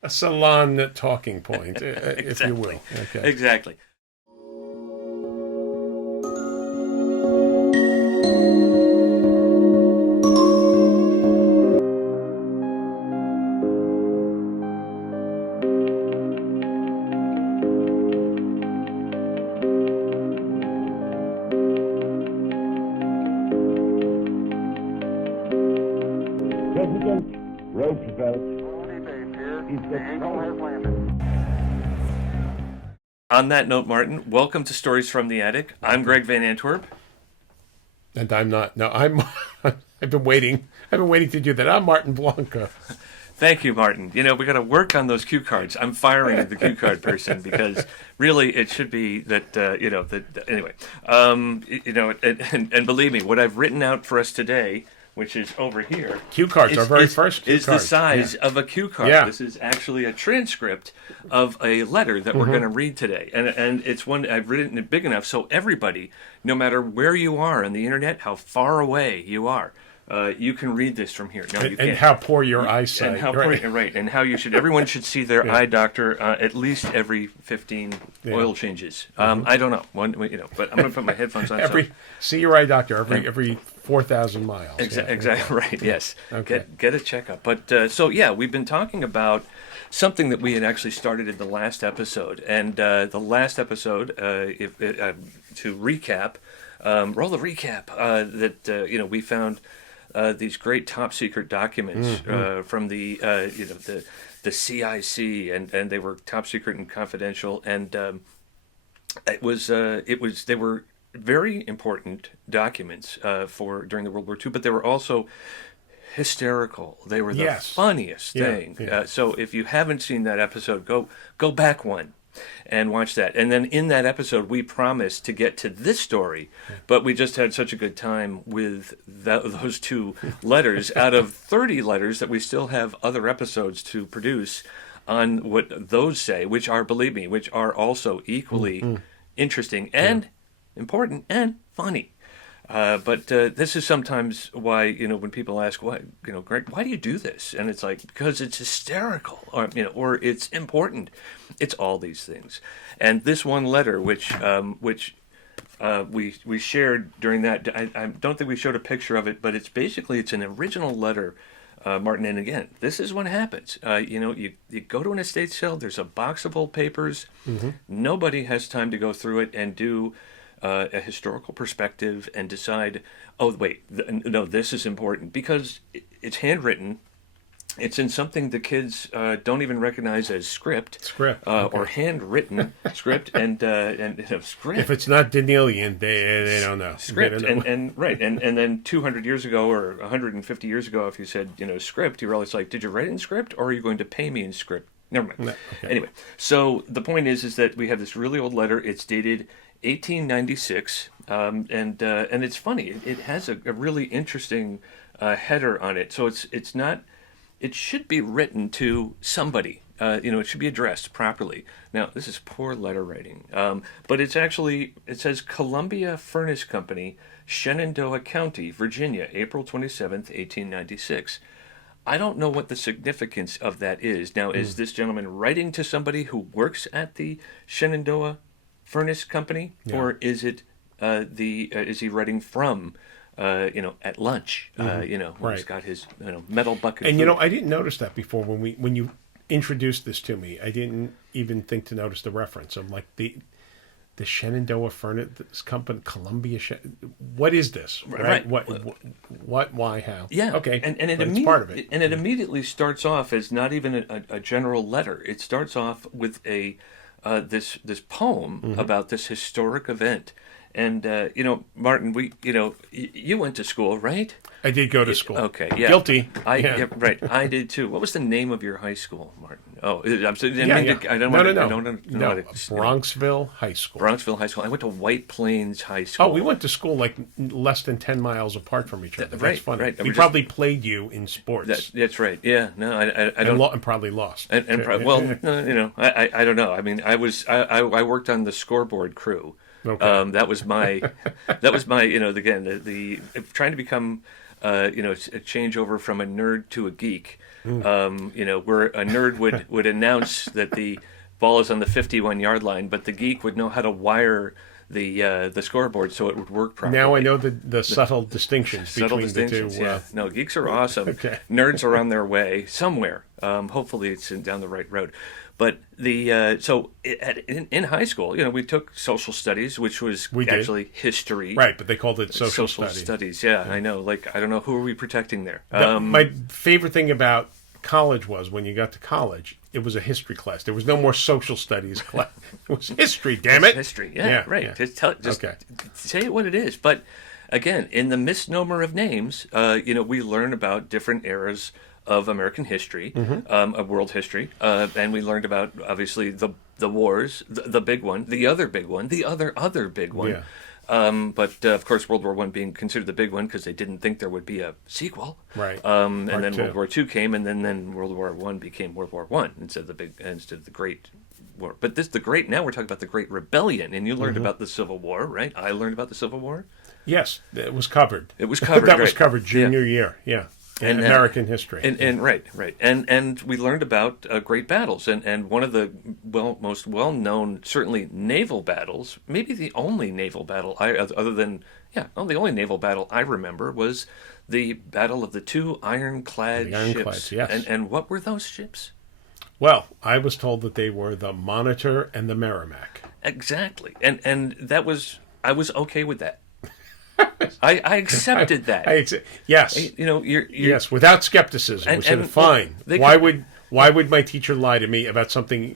A salon talking point, if you will. Okay. Exactly. President Roosevelt is the president. On that note, Martin, welcome to Stories from the Attic. I'm Greg Van Antwerp. And I'm not. No, I'm. I've been waiting. I've been waiting to do that. I'm Martin Blanca. Thank you, Martin. You know, we got to work on those cue cards. I'm firing at the cue card person because really it should be that, anyway. And believe me, what I've written out for us today, which is over here. Cue cards, our very first cue is cards. the size of a cue card. Yeah. This is actually a transcript of a letter that we're going to read today. And it's one, I've written it big enough so everybody, no matter where you are on the internet, how far away you are, you can read this from here. No, you can't. And how poor your eyesight. And how right. right, and how everyone should see their eye doctor at least every 15 oil changes. I don't know, but I'm going to put my headphones on. See your eye doctor every 4,000 miles. Exactly right. Yes. Okay. Get a checkup. But we've been talking about something that we had actually started in the last episode, and the last episode, to recap, roll the recap. We found. These great top secret documents from the CIC, and they were top secret and confidential, and they were very important documents for during the World War II, but they were also hysterical. They were the funniest thing. Yeah. So if you haven't seen that episode, go back one and watch that. And then in that episode, we promised to get to this story, but we just had such a good time with those two letters out of 30 letters that we still have other episodes to produce on what those say, which are, believe me, which are also equally interesting and important and funny. But this is sometimes why, when people ask, why, Greg, why do you do this? And it's like, because it's hysterical, or it's important. It's all these things. And this one letter, which we shared during that, I don't think we showed a picture of it, but it's an original letter, Martin. And again, this is what happens. You go to an estate sale, there's a box of old papers. Nobody has time to go through it and do a historical perspective and decide, oh, wait, no, this is important because it's handwritten. It's in something the kids don't even recognize as script. Or handwritten script, and script. If it's not Danelian, they don't know. Script, They don't know. and then 200 years ago or 150 years ago, if you said, script, you're always like, did you write it in script, or are you going to pay me in script? Never mind. No, okay. Anyway, so the point is that we have this really old letter. It's dated 1896, and it's funny. It has a really interesting header on it. So it's not. It should be written to somebody. It should be addressed properly. Now, this is poor letter writing, but it says Columbia Furnace Company, Shenandoah County, Virginia, April 27th, 1896. I don't know what the significance of that is. Now, is this gentleman writing to somebody who works at the Shenandoah Furnace Company, or is it is he writing from at lunch, where he's got his metal bucket. And food. I didn't notice that before when you introduced this to me. I didn't even think to notice the reference. I'm like the Shenandoah Furnace Company, Columbia. What is this? Right? What? Why? How? Yeah. Okay. And it's part of it. And it immediately starts off as not even a general letter. It starts off with this poem about this historic event. And Martin, you went to school, right? I did go to school. Okay, yeah. Guilty. Right. I did too. What was the name of your high school, Martin? Oh, I'm sorry. No. Bronxville High School. Bronxville High School. I went to White Plains High School. Oh, we went to school like less than 10 miles apart from each other. That's right, funny. right. We probably played you in sports. That's right. Yeah. No, I don't. And probably lost. I don't know. I mean, I worked on the scoreboard crew. Okay. That was my again the trying to become a changeover from a nerd to a geek. Where a nerd would announce that the ball is on the 51-yard line, but the geek would know how to wire the scoreboard so it would work properly. Now I know the subtle distinctions between the two. Yeah. No, geeks are awesome. Okay. Nerds are on their way somewhere. Hopefully, it's down the right road. But in high school, we took social studies, which was actually history. Right, but they called it social studies. Yeah, I know. Like, I don't know, who are we protecting there? My favorite thing about college was when you got to college, it was a history class. There was no more social studies class. It was history, damn it. History, yeah, right. Yeah. Just say it what it is. But again, in the misnomer of names, we learn about different eras of American history, of world history, and we learned about, obviously, the wars, the big one, the other big one, the other big one. Yeah. But of course, World War I being considered the big one because they didn't think there would be a sequel. Right. And then two. World War II came, and then World War I became World War I instead of the Great War. But now we're talking about the Great Rebellion, and you learned about the Civil War, right? I learned about the Civil War. Yes, it was covered. It was covered. That was covered junior year. Yeah. In American history. And right. And we learned about great battles. And one of the most well-known, certainly, naval battles, maybe the only naval battle, the only naval battle I remember was the Battle of the two ironclad ships. Yes. And what were those ships? Well, I was told that they were the Monitor and the Merrimack. Exactly. And that was, I was okay with that. I accepted that. Yes. Yes, without skepticism. We said, fine. Why would my teacher lie to me about something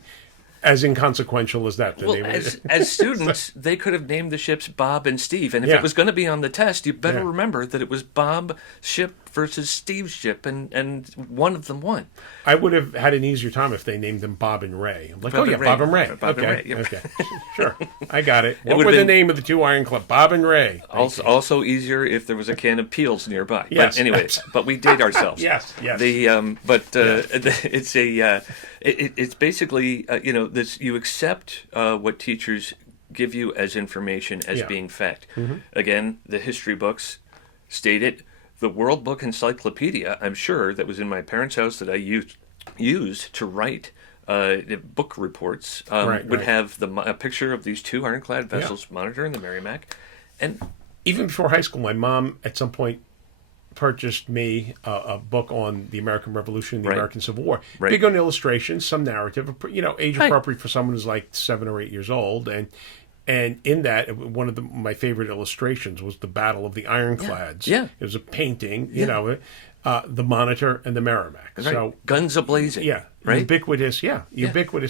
as inconsequential as that? Well, as students, they could have named the ships Bob and Steve, and if it was going to be on the test, you better remember that it was Bob's ship versus Steve's ship, and one of them won. I would have had an easier time if they named them Bob and Ray. I'm like, Bob and Ray. Bob and Ray. Yep. Okay, sure, I got it. What were the name of the two ironclad? Bob and Ray. Also easier if there was a can of Peels nearby. Yes. But anyway, but we date ourselves. Yes. It's basically this. You accept what teachers give you as information as being fact. Again, the history books state it. The World Book Encyclopedia, I'm sure, that was in my parents' house that I used to write book reports, would have a picture of these two ironclad vessels, Monitor and the Merrimack. And even before high school, my mom at some point purchased me a book on the American Revolution, the American Civil War. Big on illustrations, some narrative, age appropriate for someone who's like 7 or 8 years old. And in that, one of my favorite illustrations was the Battle of the Ironclads. Yeah. It was a painting, the Monitor and the Merrimack. Right. So guns a-blazing. Yeah. Right? Ubiquitous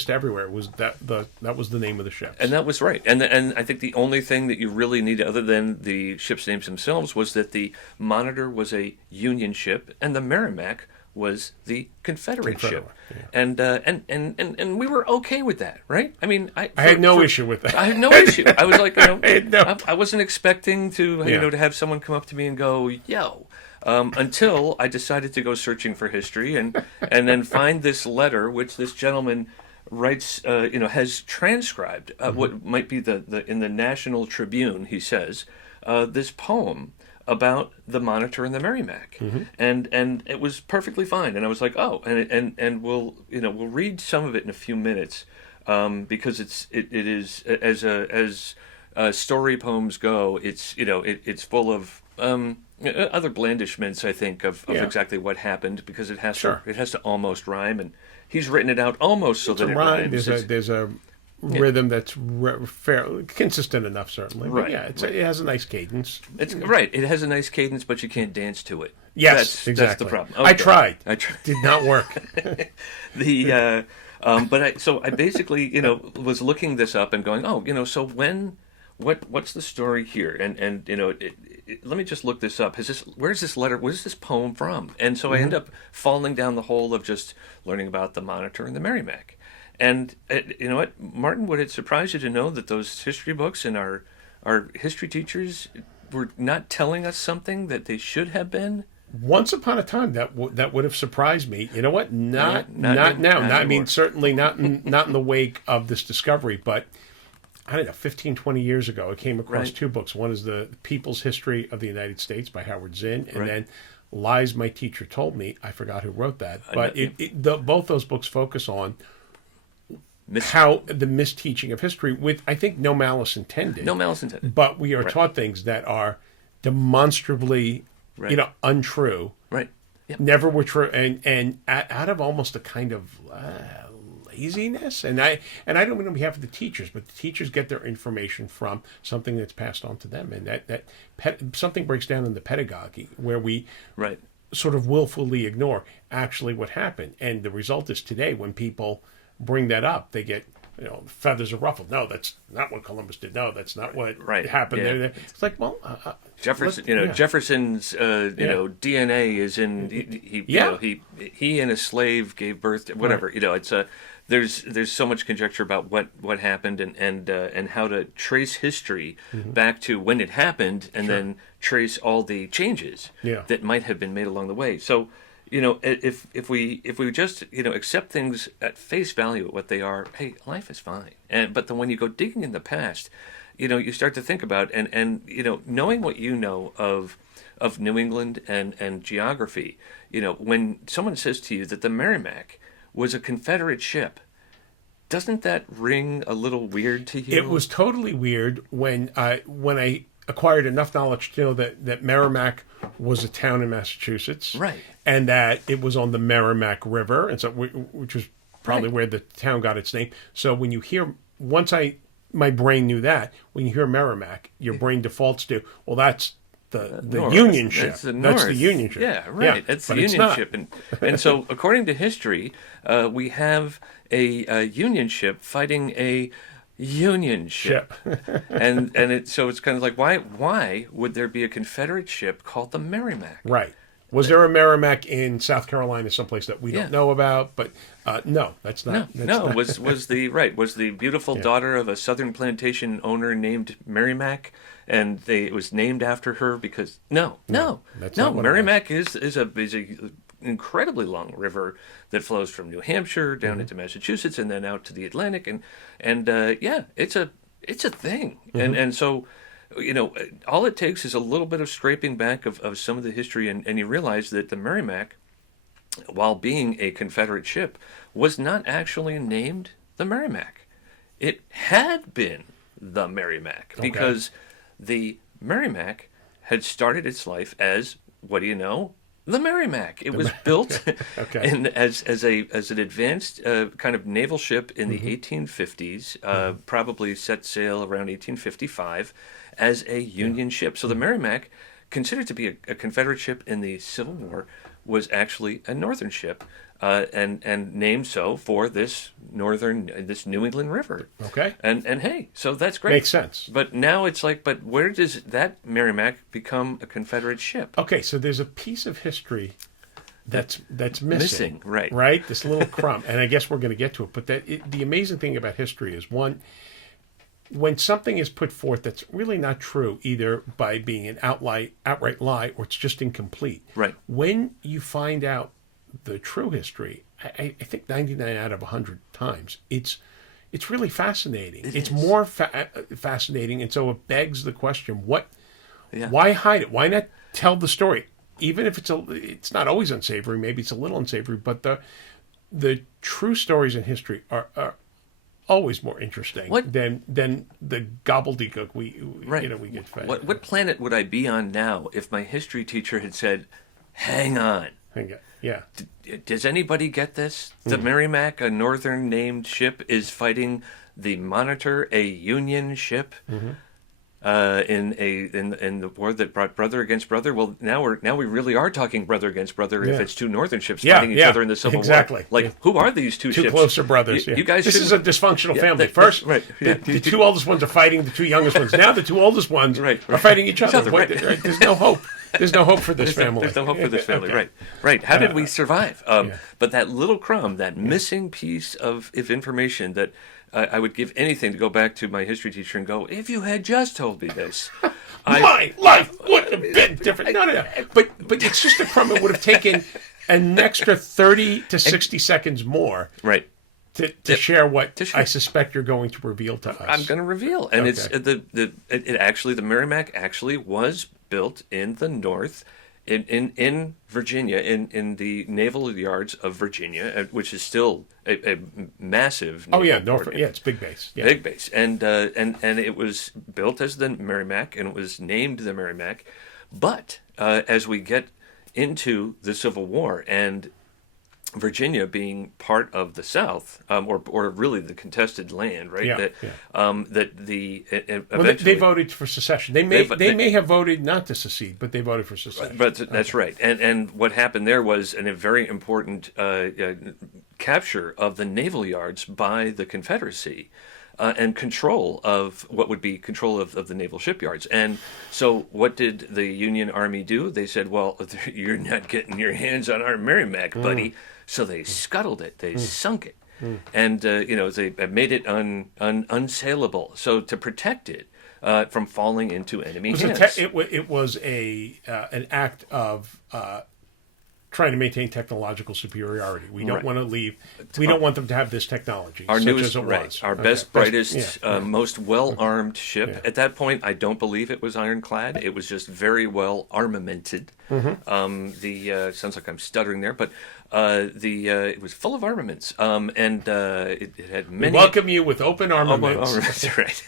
everywhere. It was that was the name of the ships. And that was right. And I think the only thing that you really needed, other than the ships' names themselves, was that the Monitor was a Union ship and the Merrimack was the Confederate ship. Yeah. And we were okay with that, right? I mean, I had no issue with that. I had no issue. I was like, I wasn't expecting to to have someone come up to me and go, yo. Until I decided to go searching for history and then find this letter which this gentleman writes, has transcribed what might be the in the National Tribune. He says this poem about the Monitor and the Merrimack, and it was perfectly fine. And I was like, oh, and we'll read some of it in a few minutes because it is as story poems go. It's full of other blandishments, I think, of exactly what happened because it has to almost rhyme, and he's written it out almost so that it rhymes. There's a rhythm that's fairly consistent enough, certainly. Right. But it has a nice cadence. It's right. It has a nice cadence, but you can't dance to it. Yes, exactly. That's the problem. Okay. I tried. Did not work. So I basically, was looking this up and going, so what's the story here? And let me just look this up. Where's this letter? Where's this poem from? And so I end up falling down the hole of just learning about the Monitor and the Merrimack. And you know what, Martin, would it surprise you to know that those history books and our history teachers were not telling us something that they should have been? Once upon a time, that would have surprised me. You know what? Not now. I mean, certainly not in the wake of this discovery. But I don't know, 15, 20 years ago, I came across Right. two books. One is The People's History of the United States by Howard Zinn, and Right. then Lies My Teacher Told Me. I forgot who wrote that. But know, both those books focus on Miss- how the misteaching of history, with, I think, no malice intended. No malice intended. But we are taught things that are demonstrably, Right. untrue. Right. Yep. Never were true, and out of almost a kind of laziness. And I don't mean on behalf of the teachers, but the teachers get their information from something that's passed on to them, and something breaks down in the pedagogy where we Right. sort of willfully ignore actually what happened. And the result is today, when people bring that up, they get, feathers are ruffled. No, that's not what Columbus did. No, that's not what happened. Yeah. There. It's like, well, Jefferson, yeah. Jefferson's, DNA is in he and a slave gave birth to whatever. Right. It's there's so much conjecture about what happened and how to trace history back to when it happened, and then trace all the changes that might have been made along the way. So, if we just accept things at face value at what they are, hey, life is fine. But then when you go digging in the past, you start to think about and knowing what you know of New England and geography. When someone says to you that the Merrimack was a Confederate ship, doesn't that ring a little weird to you? It was totally weird when I acquired enough knowledge to know that Merrimack was a town in Massachusetts, Right. and that it was on the Merrimack River, and so which was probably where the town got its name. So when you hear, my brain knew that. When you hear Merrimack, your brain defaults to, well, that's the North. Union ship. That's the That's North. the Union ship. Yeah, right. Yeah, That's the but it's Union not. ship, and so according to history, we have a Union ship fighting a Union ship, and it's kind of like why would there be a Confederate ship called the Merrimack? Right. Was there a Merrimack in South Carolina, someplace that we don't know about? But no, that's not. No. Was the beautiful daughter of a Southern plantation owner named Merrimack, and it was named after her because no. That's not what it Merrimack is a incredibly long river that flows from New Hampshire down into Massachusetts and then out to the Atlantic, and it's a thing, and so. All it takes is a little bit of scraping back of some of the history, and you realize that the Merrimack, while being a Confederate ship, was not actually named the Merrimack. It had been the Merrimack, because the Merrimack had started its life as, what do you know? The Merrimack. It was built in, as an advanced kind of naval ship in the 1850s, probably set sail around 1855 as a Union ship. So the Merrimack, considered to be a Confederate ship in the Civil War, was actually a Northern ship, and named so for this New England River. Okay. And hey, so that's great. Makes sense. But now it's like, but where does that Merrimack become a Confederate ship? Okay, so there's a piece of history that's missing. Right. Right? This little crumb. And I guess we're going to get to it. But the amazing thing about history is, one, when something is put forth that's really not true, either by being an outright lie or it's just incomplete. Right. When you find out the true history, I think 99 out of 100 times, it's really fascinating. It's more fascinating, and so it begs the question: why hide it? Why not tell the story? Even if it's not always unsavory, maybe it's a little unsavory, but the true stories in history are always more interesting than the gobbledygook we get fed. What planet would I be on now if my history teacher had said, "Hang on, yeah. Does anybody get this? The Merrimack, a Northern named ship, is fighting the Monitor, a Union ship, in the war that brought brother against brother." Well, now we really are talking brother against brother if it's two Northern ships fighting each other in the Civil War. Like, who are these two ships? Two closer brothers. You guys. This is a dysfunctional family. First, the two oldest ones are fighting the two youngest ones. Now the two oldest ones are fighting each other. There's no hope. There's no hope for this family. There's no hope for this family, right. How did we survive? But that little crumb, that missing piece of information that I would give anything to go back to my history teacher and go, if you had just told me this. My life would have been different. No. But it's just a crumb. It would have taken an extra 30 to 60 seconds more. Right. to share what to share. I suspect you're going to reveal to us. I'm going to reveal, and it's Okay. the Merrimack actually was built in the North, in Virginia, in the naval yards of Virginia, which is still a massive. Oh yeah, naval port. it's big base. Yeah. Big base, and it was built as the Merrimack, and it was named the Merrimack. But as we get into the Civil War and Virginia being part of the South, or really the contested land, right? Yeah, That yeah. that the Well, eventually, they voted for secession. They may have voted not to secede, but they voted for secession. but that's right. And what happened there was a very important capture of the naval yards by the Confederacy. And control of what would be control of the naval shipyards. And so what did the Union Army do? They said, well, you're not getting your hands on our Merrimack, buddy. So they scuttled it. They sunk it. And, they made it unsaleable. So to protect it from falling into enemy hands. It was an act of trying to maintain technological superiority. We don't want to leave. We don't want them to have this technology. Our such newest, as it right, was. our Okay. best, brightest, yeah. most well-armed ship. Yeah. At that point, I don't believe it was ironclad. It was just very well armamented. Mm-hmm. Sounds like I'm stuttering there, but it was full of armaments, and it had many. We welcome you with open armaments. That's right.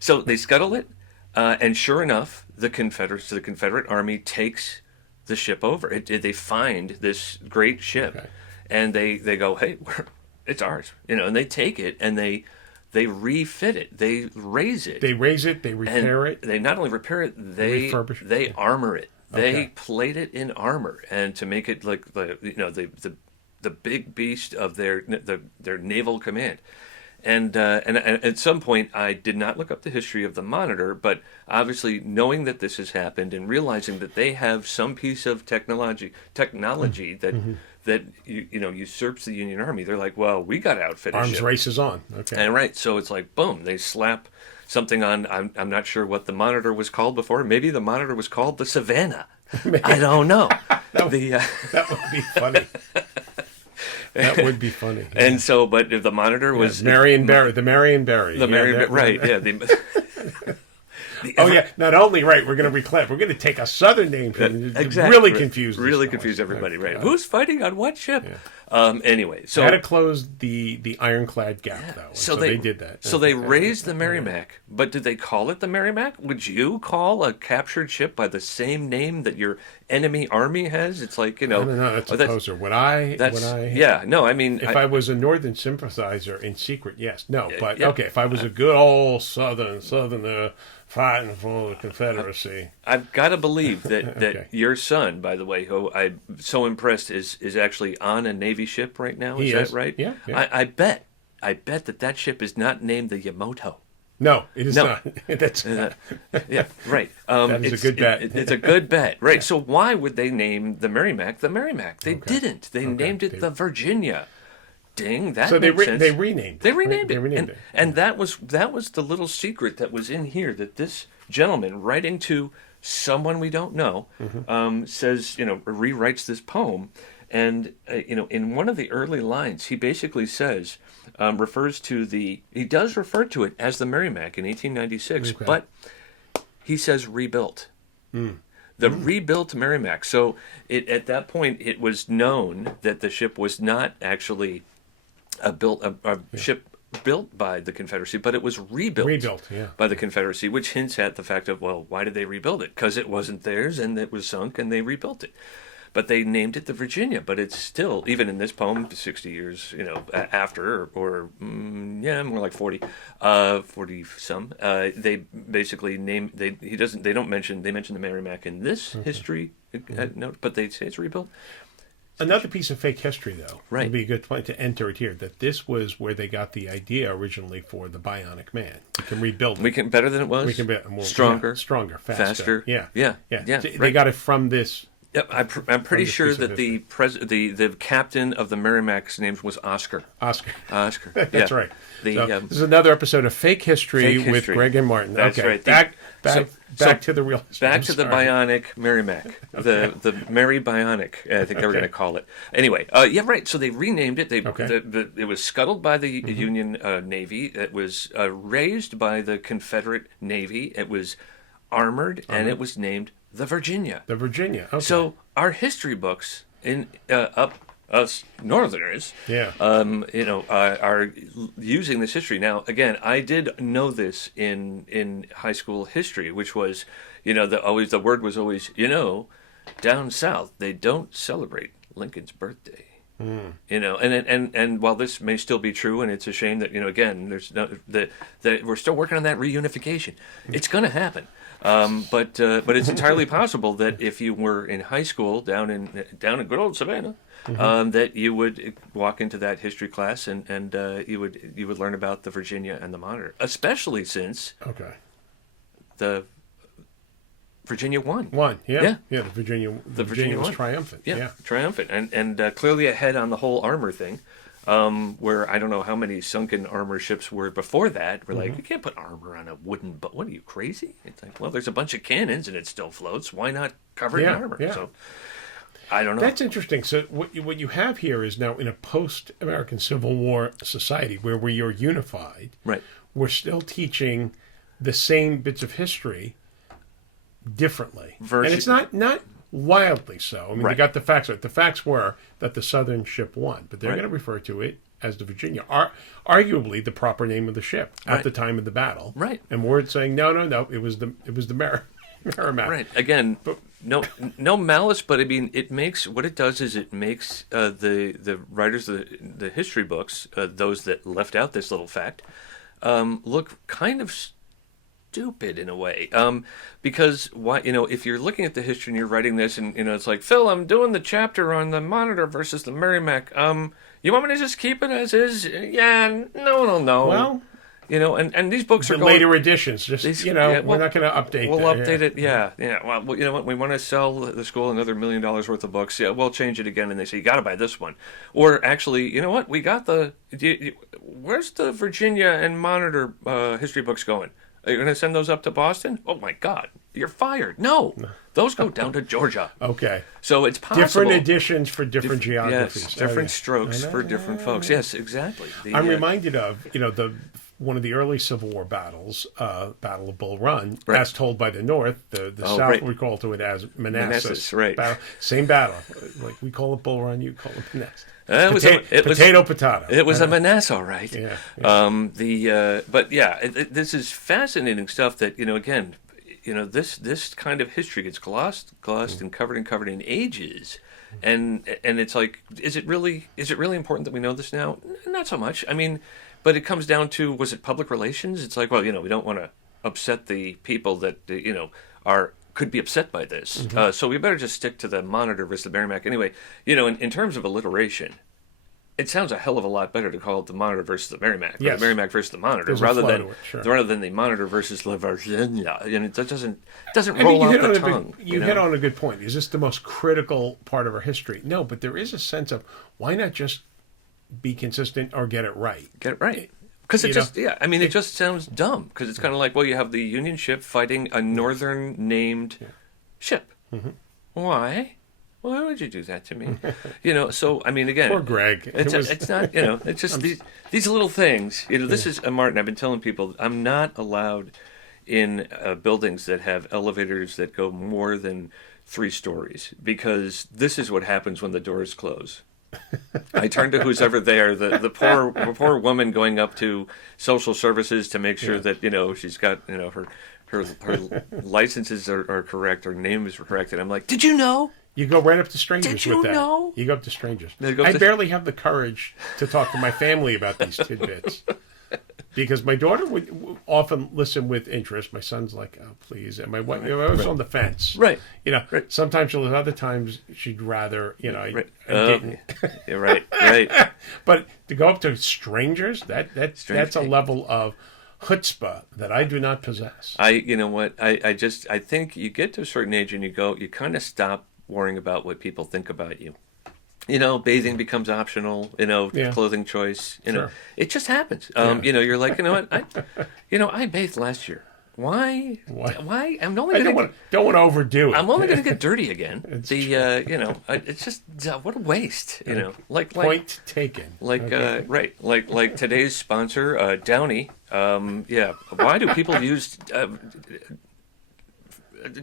So they scuttle it, and sure enough, the Confederate Army takes the ship over. They find this great ship, Okay. and they go, hey, it's ours, and they take it and they refit it, they raise it, They raise it. They repair it. they not only repair it, they Refurbish it. they armor it, they Okay. plate it in armor, and to make it like the big beast of their naval command. And at some point, I did not look up the history of the Monitor, but obviously knowing that this has happened and realizing that they have some piece of technology that usurps the Union Army, they're like, well, we got to outfit a Arms ship. race is on. Okay. And right, so it's like, boom, they slap something on. I'm not sure what the Monitor was called before. Maybe the Monitor was called the Savannah. I don't know. That would be funny. That would be funny. Yeah. And so, but the Monitor was the Marion Barry. The Marion, right? Yeah. Oh yeah. Not only right, we're going to reclaim. We're going to take a southern name from Exactly. really confuse. Really this confuse fellas. everybody, right? Okay. Who's fighting on what ship? Yeah. Anyway, so They had to close the ironclad gap, though. and So they did that. So they raised the Merrimack, but did they call it the Merrimack? Would you call a captured ship by the same name that your enemy army has? It's like, I don't know. That's a poser. Would I? Yeah. No, I mean, If I was a Northern sympathizer in secret, yes. No, but yeah. okay. If I was a good old Southerner fighting for the Confederacy, I've got to believe that Okay. your son, by the way, who I'm so impressed is actually on a Navy ship right now. He Is is. that right? Yeah, yeah. I bet that ship is not named the Yamato. no, it is No. not. That's Yeah, right. That is a good bet. It's a good bet, right? So why would they name the Merrimack the Merrimack? They Okay. didn't. They Okay. named it the Virginia. Ding, that so they makes sense. they renamed. They it, renamed right? it. They renamed and, it. and that was the little secret that was in here that this gentleman writing to someone we don't know says, rewrites this poem. And, in one of the early lines, he basically says, he does refer to it as the Merrimack in 1896, Okay. but he says rebuilt. The rebuilt Merrimack. So at that point, it was known that the ship was not actually a ship built by the Confederacy, but it was rebuilt Yeah. by the Confederacy, which hints at the fact of, well, why did they rebuild it? Because it wasn't theirs and it was sunk and they rebuilt it. But they named it the Virginia, but it's still, even in this poem, 60 years, after, or more like 40 some, they basically they mention the Merrimack in this history note, but they say it's rebuilt. Another piece of fake history, though, Right. would be a good point to enter it here, that this was where they got the idea originally for the Bionic Man. We can rebuild it. We can better than it was. We can be more stronger, faster. faster. Yeah. Yeah. Yeah. Yeah. They Right. got it from this Yep, I'm pretty this sure piece of that the captain of the Merrimack's name was Oscar. Oscar. Oscar. That's yeah. right. The, So, this is another episode of Fake History, Fake with History. Greg and Martin. That's okay, right. Back to the real history. Back I'm to the sorry. bionic Merrimack, the Merry Bionic, I think they were going to call it. Anyway, yeah, right. So they renamed it. It was scuttled by the Union Navy. It was raised by the Confederate Navy. It was armored, and it was named the Virginia. The Virginia. Okay. So our history books in up us Northerners, Yeah. are using this history. Now, again, I did know this in high school history, which was, the word was always, down south they don't celebrate Lincoln's birthday. And while this may still be true, and it's a shame that again, there's that we're still working on that reunification. It's going to happen. But it's entirely possible that if you were in high school down in good old Savannah, that you would walk into that history class and you would learn about the Virginia and the Monitor, especially since the Virginia won. Yeah. The Virginia was won. triumphant. Yeah, triumphant, and clearly ahead on the whole armor thing. Where I don't know how many sunken armor ships were before that. We're like, you can't put armor on a wooden boat. What are you, crazy? It's like, well, there's a bunch of cannons and it still floats. Why not cover it in armor? Yeah. So I don't know. That's interesting. So what you have here is now in a post-American Civil War society where we are unified. Right. We're still teaching the same bits of history differently, and it's not wildly so. I mean, they got the facts right. The facts were that the Southern ship won, but they're going to refer to it as the Virginia, arguably the proper name of the ship at the time of the battle. Right. And Ward's saying no, it was the Merrimack. Right. Again, no malice, but I mean, it makes what it does is it makes the writers of the history books, those that left out this little fact, look kind of stupid in a way, because if you're looking at the history and you're writing this and it's like, Phil, I'm doing the chapter on the Monitor versus the Merrimack, you want me to just keep it as is? Yeah, no. Well, and these books the are going, later editions. Just we're not going to update. We'll update it. Yeah. Well, you know what? We want to sell the school another $1 million worth of books. Yeah, we'll change it again, and they say you got to buy this one. Or actually, you know what? We got where's the Virginia and Monitor history books going? Are you going to send those up to Boston? Oh my God, you're fired. No, those go down to Georgia. Okay. So it's possible. Different editions for different geographies. Yes, different strokes for different folks. Yes, exactly. I'm reminded of one of the early Civil War battles, Battle of Bull Run, as told by the North. The South recall to it as Manassas. Right. Same battle. Like we call it Bull Run, you call it Manassas. Potato. It was a Manassas, right? Yeah. But yeah, this is fascinating stuff. That again, this kind of history gets glossed and covered in ages, and it's like, is it really important that we know this now? Not so much. I mean, but it comes down to, was it public relations? It's like, well, we don't want to upset the people that could be upset by this. So we better just stick to the Monitor versus the Merrimack. Anyway, in terms of alliteration, it sounds a hell of a lot better to call it the Monitor versus the Merrimack, or the Merrimack versus the Monitor, rather than the Monitor versus the Virginia. And it doesn't roll off the tongue. You hit on a good point. Is this the most critical part of our history? No, but there is a sense of, why not just be consistent or get it right? Because it it just sounds dumb. Because it's kind of like, well, you have the Union ship fighting a Northern named ship. Why? Why would you do that to me? So I mean, again, poor Greg. It's not. It's just these little things. This is Martin. I've been telling people I'm not allowed in buildings that have elevators that go more than 3 stories, because this is what happens when the doors close. I turn to who's ever there, the poor woman going up to social services to make sure that she's got her licenses are correct, her name is correct, and I'm like, did you know? You go right up to strangers with that. Did you know? You go up to strangers. I barely have the courage to talk to my family about these tidbits. Because my daughter would often listen with interest. My son's like, oh, please. And my wife, I was on the fence. Right. Sometimes she'll, other times she'd rather, I didn't. You're right. But to go up to strangers, that's a level of chutzpah that I do not possess. I think you get to a certain age and you kind of stop worrying about what people think about you. Bathing becomes optional, Yeah. clothing choice, Sure. it just happens. Yeah. You're like, you know what, I bathed last year. Why? Why? I'm only I going don't want to overdo it. I'm only going to get dirty again. It's just what a waste. Point taken. Okay. Right, like today's sponsor, Downy. Why do people use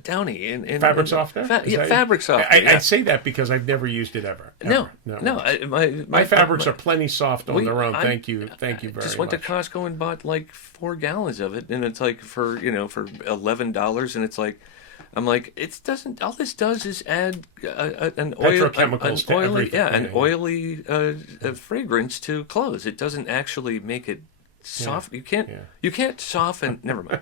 Downy in Fabric softener? Fabric softener. I say that because I've never used it ever. No. My fabrics are plenty soft on their own. Thank you very much. Just went to Costco and bought like 4 gallons of it, and it's like for $11, and it's like, I'm like, it doesn't. All this does is add an Petrochemicals to everything. an oily fragrance to clothes. It doesn't actually make it soft. You can't soften. Never mind.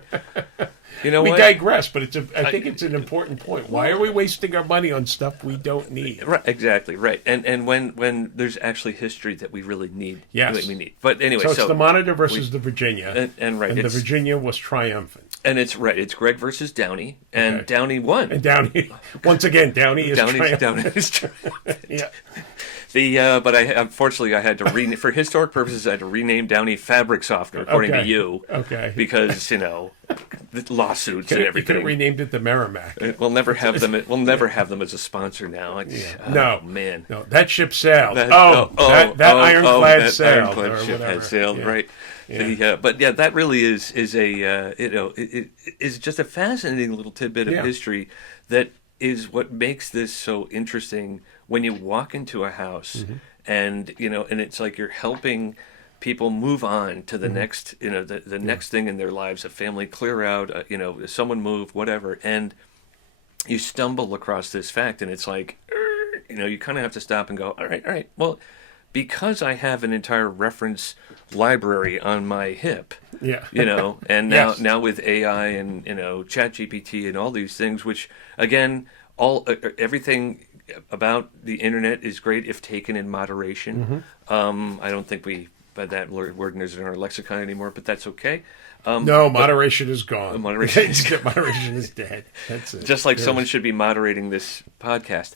We what? digress, but I think it's an important point. Why are we wasting our money on stuff we don't need? Right, exactly, right. And when there's actually history that we really need. Yes. We need. But anyway, so it's the Monitor versus the Virginia. And the Virginia was triumphant. And it's Greg versus Downey, and Downey won. And Downey, once again, Downey is triumphant. Downey is triumphant. Yeah. But unfortunately I had to for historic purposes I had to rename Downey Fabric Softener according to you. Okay. Because the lawsuits and everything. You could have renamed it the Merrimack. We'll never have them. We'll never have them as a sponsor now. No, man. No, that ship sailed. That ironclad sailed. That ironclad ship had sailed. Yeah. Right. Yeah. But that really is it is just a fascinating little tidbit of history that is what makes this so interesting when you walk into a house and it's like you're helping people move on to the next the next thing in their lives, a family clear out, someone move, whatever, and you stumble across this fact and it's like you kind of have to stop and go, all right, well, because I have an entire reference library on my hip, and now with AI and ChatGPT and all these things, which again, everything about the internet is great if taken in moderation. I don't think that word isn't in our lexicon anymore, but that's okay. No, moderation is gone. Moderation is dead. That's it. Just like someone should be moderating this podcast.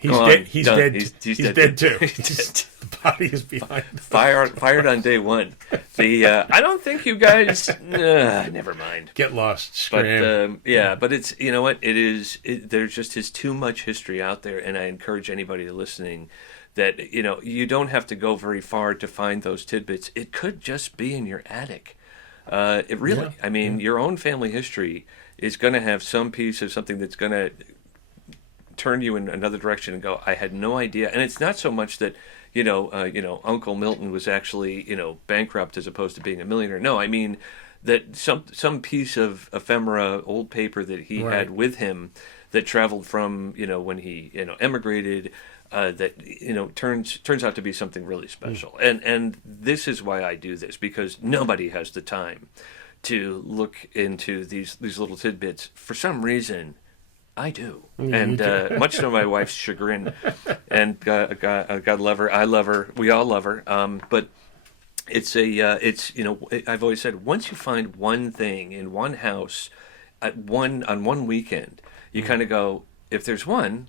He's dead. He's dead too. The body is behind. Fired on day one. I don't think you guys. Never mind. Get lost. Scram. But it's what it is. There's just too much history out there, and I encourage anybody listening that you don't have to go very far to find those tidbits. It could just be in your attic. It really. I mean, your own family history is going to have some piece of something that's going to turn you in another direction and go, I had no idea. And it's not so much that Uncle Milton was actually bankrupt as opposed to being a millionaire. No, I mean that some piece of ephemera, old paper that he had with him that traveled from when he emigrated. That turns out to be something really special, and this is why I do this, because nobody has the time to look into these little tidbits. For some reason, I do, and much to my wife's chagrin. And God love her, I love her, we all love her. But it's I've always said, once you find one thing in one house on one weekend, you kind of go, if there's one.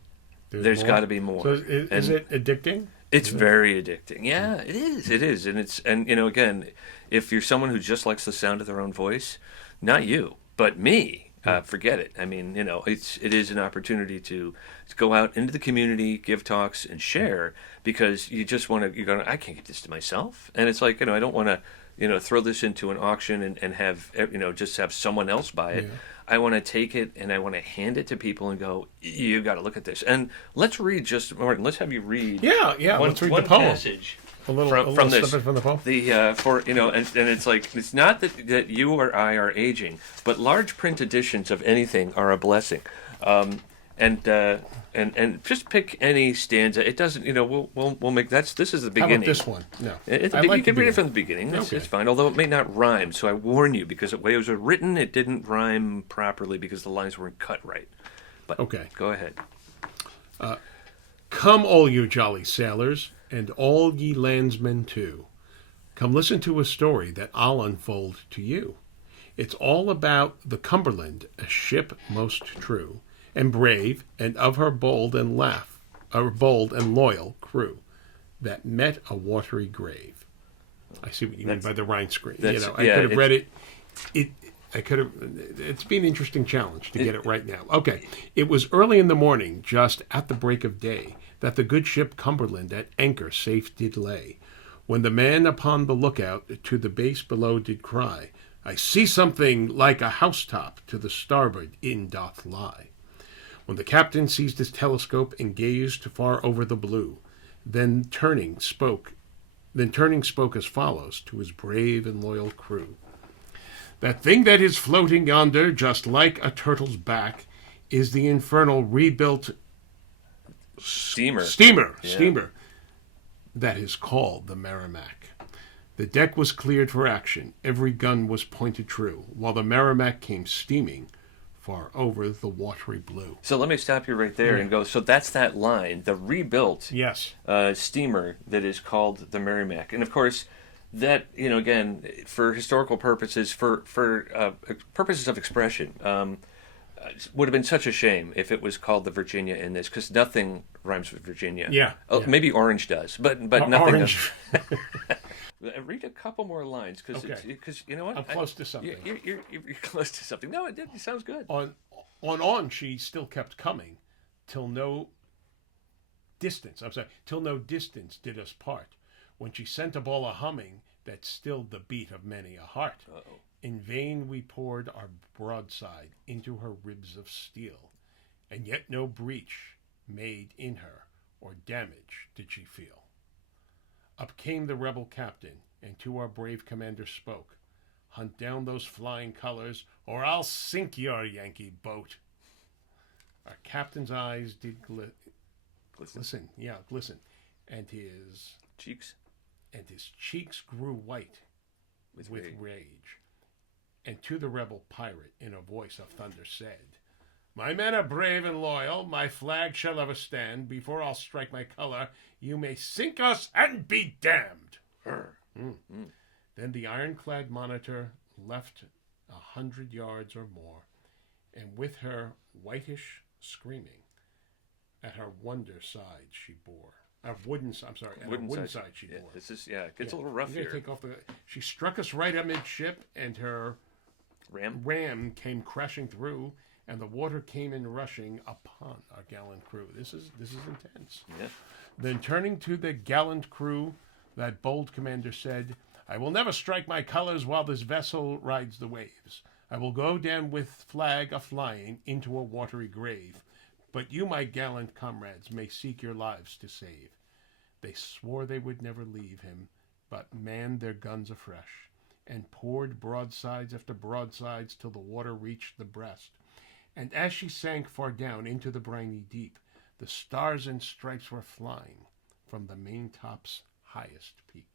There's got to be more. So is it addicting? It's very addicting. Yeah, it is. It is, and again, if you're someone who just likes the sound of their own voice, not you, but me, forget it. I mean, it is an opportunity to go out into the community, give talks, and share, because you just want to. You're going, I can't get this to myself, and it's like I don't want to throw this into an auction and have just have someone else buy it. Yeah. I want to take it and I want to hand it to people and go, you got to look at this. And let's read Martin, let's have you read. Yeah. Let's read the poem. Passage a little from this. Snippet from the poem. And it's like, it's not that you or I are aging, but large print editions of anything are a blessing. And just pick any stanza. It doesn't, we'll make this is the beginning. How about this one? No. You can read it from the beginning. It's fine, although it may not rhyme. So I warn you, because the way it was written, it didn't rhyme properly because the lines weren't cut right. But okay. Go ahead. Come, all you jolly sailors, and all ye landsmen too. Come listen to a story that I'll unfold to you. It's all about the Cumberland, a ship most true. and brave, and of her bold and loyal crew, that met a watery grave. I see what you mean by the Rhine screen. I could have read it. I could have. It's been an interesting challenge to get it right now. Okay, it was early in the morning, just at the break of day, that the good ship Cumberland at anchor safe did lay, when the man upon the lookout to the base below did cry, I see something like a housetop to the starboard in doth lie. When the captain seized his telescope and gazed far over the blue, then turning spoke as follows to his brave and loyal crew. That thing that is floating yonder, just like a turtle's back, is the infernal rebuilt Steamer. Steamer that is called the Merrimack. The deck was cleared for action. Every gun was pointed true, while the Merrimack came steaming far over the watery blue. So let me stop you right there and go, so that's that line, the rebuilt steamer that is called the Merrimack. And of course, that, again, for historical purposes, for purposes of expression, would have been such a shame if it was called the Virginia in this, because nothing rhymes with Virginia. Yeah. Maybe orange does, but nothing orange. Read a couple more lines, because you know what? I'm close to something. You're close to something. No, it sounds good. On she still kept coming, till no distance did us part, when she sent a ball a-humming that stilled the beat of many a heart. Uh-oh. In vain we poured our broadside into her ribs of steel, and yet no breach made in her, or damage did she feel. Up came the rebel captain, and to our brave commander spoke, Hunt down those flying colors, or I'll sink your Yankee boat. Our captain's eyes did glisten, and his cheeks grew white with rage. And to the rebel pirate, in a voice of thunder, said, My men are brave and loyal, my flag shall ever stand. Before I'll strike my color, you may sink us and be damned. Then the ironclad Monitor left 100 yards or more, and with her whitish screaming, at her wooden side she bore. Wooden side she bore. This is it gets a little rough here. She struck us right amidship, and her ram came crashing through, and the water came in rushing upon our gallant crew. This is intense. Yeah. Then turning to the gallant crew, that bold commander said, I will never strike my colors while this vessel rides the waves. I will go down with flag a-flying into a watery grave. But you, my gallant comrades, may seek your lives to save. They swore they would never leave him, but manned their guns afresh, and poured broadsides after broadsides till the water reached the breast. And as she sank far down into the briny deep, the stars and stripes were flying from the maintop's highest peak.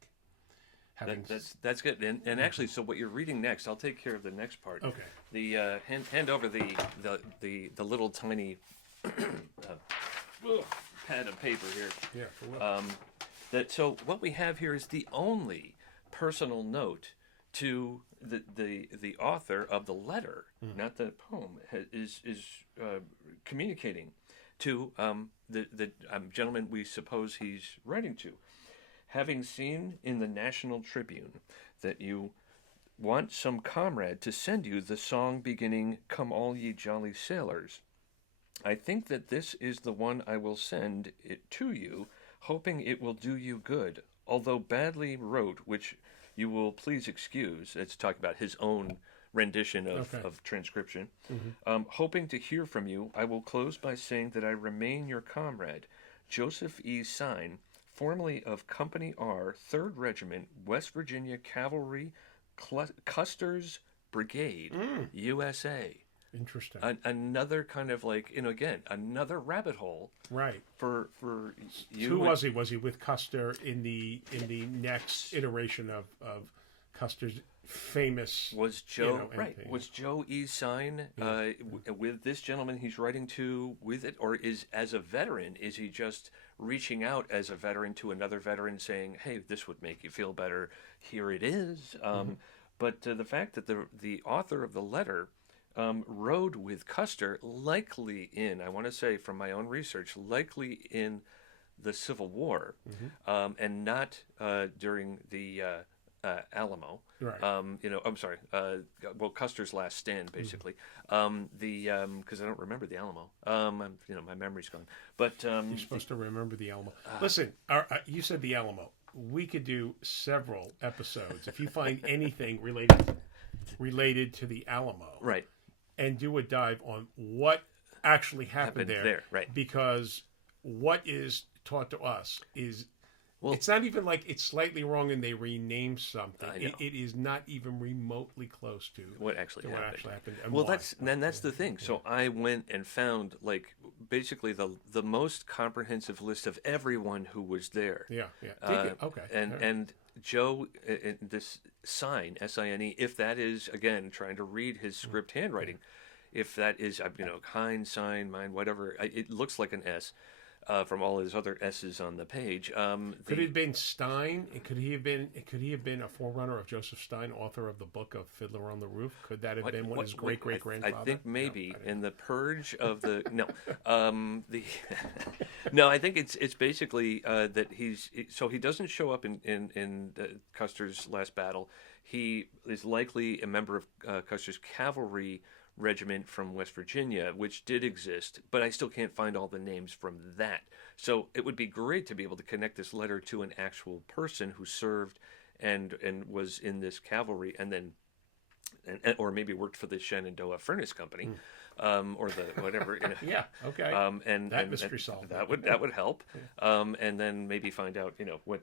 That's good. And actually, so what you're reading next, I'll take care of the next part. Okay. The hand over the little tiny pad of paper here. Yeah. For what? So what we have here is the only personal note to the author of the letter, not the poem, is communicating to the gentleman we suppose he's writing to. Having seen in the National Tribune that you want some comrade to send you the song beginning, Come all ye jolly sailors, I think that this is the one I will send it to you, hoping it will do you good, although badly wrote, which you will please excuse. It's talking about his own rendition of transcription. Hoping to hear from you, I will close by saying that I remain your comrade, Joseph E. Sine, formerly of Company R, 3rd Regiment, West Virginia Cavalry, Custer's Brigade, USA. Interesting. Another kind of another rabbit hole. Right. For you. Who was he? Was he with Custer in the next iteration of Custer's famous? Was Joe Was Joe E. Sine with this gentleman he's writing to with it, or is as a veteran? Is he just reaching out as a veteran to another veteran, saying, "Hey, this would make you feel better. Here it is." But the fact that the author of the letter rode with Custer, likely in, I want to say from my own research, likely in the Civil War, and not during the Alamo. Right. I'm sorry. Custer's last stand, basically. Because I don't remember the Alamo. My memory's gone. But You're supposed to remember the Alamo. Listen, you said the Alamo. We could do several episodes if you find anything related to the Alamo, right, and do a dive on what actually happened there. Right. Because what is taught to us is, it's not even like it's slightly wrong and they renamed something. It is not even remotely close to what actually happened. And well, why. that's the thing. So I went and found basically the most comprehensive list of everyone who was there. Yeah. Okay. And Joe, this sign, SINE, if that is, again, trying to read his script handwriting, if that is, kind, sign, mine, whatever, it looks like an S. From all his other S's on the page. Could it have been Stein? Could he have been a forerunner of Joseph Stein, author of the book of Fiddler on the Roof? Could that have been his great-great-grandfather? I think maybe in the purge of the no, I think it's basically that he doesn't show up in Custer's last battle. He is likely a member of Custer's cavalry regiment from West Virginia, which did exist, but I still can't find all the names from that. So it would be great to be able to connect this letter to an actual person who served and was in this cavalry, and then or maybe worked for the Shenandoah Furnace Company, or the whatever. Yeah. Okay. And mystery solved. That would help. And then maybe find out what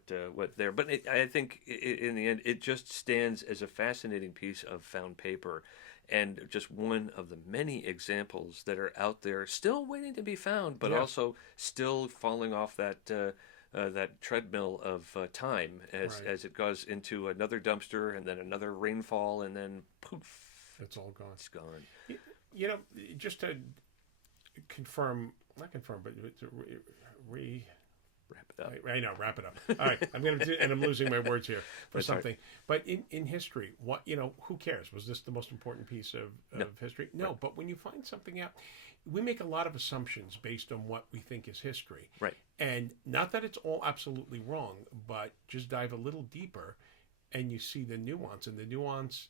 there. But I think in the end it just stands as a fascinating piece of found paper, and just one of the many examples that are out there still waiting to be found, but also still falling off that treadmill of time as it goes into another dumpster and then another rainfall and then poof, it's all gone. It's gone. Just to not confirm, but to wrap it up. I know, wrap it up. All right, I'm going to do, and I'm losing my words here for something. Right. But in history, who cares? Was this the most important piece of history? No, but when you find something out, we make a lot of assumptions based on what we think is history. Right. And not that it's all absolutely wrong, but just dive a little deeper, and you see the nuance, and the nuance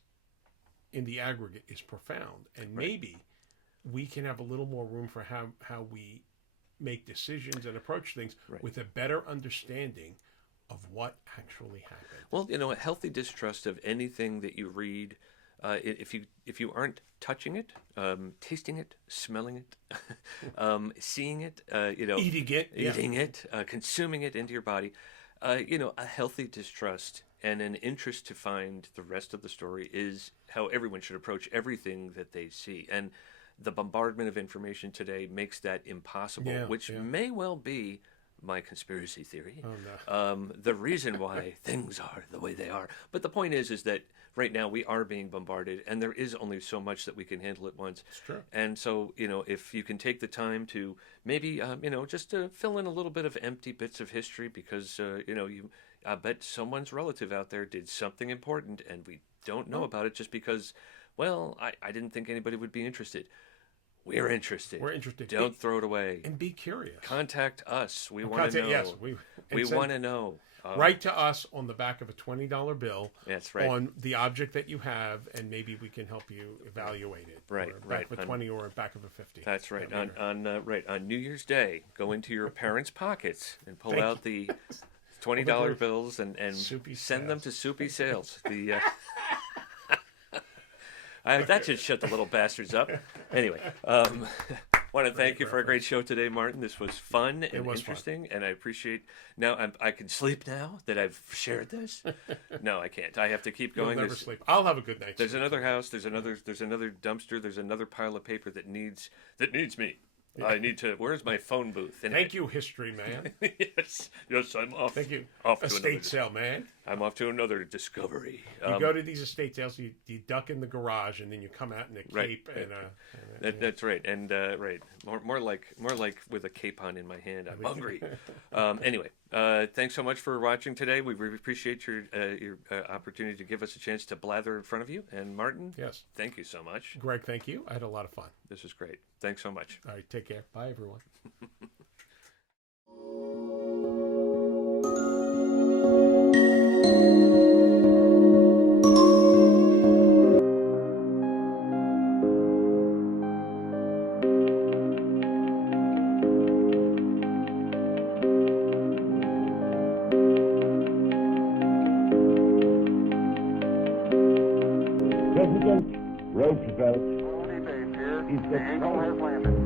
in the aggregate is profound. And maybe we can have a little more room for how we make decisions and approach things with a better understanding of what actually happened. Well, a healthy distrust of anything that you read, if you aren't touching it, tasting it, smelling it, seeing it, eating it, consuming it into your body, a healthy distrust and an interest to find the rest of the story is how everyone should approach everything that they see. And the bombardment of information today makes that impossible, which may well be my conspiracy theory. Oh, no. The reason why things are the way they are. But the point is that right now we are being bombarded, and there is only so much that we can handle at once. It's true. And so, if you can take the time to maybe, just to fill in a little bit of empty bits of history, because, I bet someone's relative out there did something important, and we don't know about it just because, I didn't think anybody would be interested. We're interested. We're interested. Don't throw it away. And be curious. Contact us. We want to know. Yes, we want to know. Write to us on the back of a $20 bill. That's right. On the object that you have, and maybe we can help you evaluate it. Right. Or back of a 20 or back of a 50. That's right. On New Year's Day, go into your parents' pockets and pull out the $20 bills and send them to Soupy Sales. That should shut the little bastards up. Anyway, want to thank you for a great show today, Martin. This was fun and interesting, and I appreciate. Now I can sleep now that I've shared this. No, I can't. I have to keep going. You'll never sleep. I'll have a good night. There's another house. There's another dumpster. There's another pile of paper that needs me. Yeah. I need to. Where's my phone booth? Thank you, history man. Yes, I'm off. Thank you. Off estate sale man. I'm off to another discovery. You go to these estate sales, you duck in the garage, and then you come out in a cape and that's right, and right, more like with a cape on in my hand. I'm hungry. Anyway, thanks so much for watching today. We really appreciate your opportunity to give us a chance to blather in front of you. And Martin, yes, thank you so much. Greg, thank you. I had a lot of fun. This was great. Thanks so much. All right, take care. Bye, everyone. President Roosevelt is the Eagle has landed.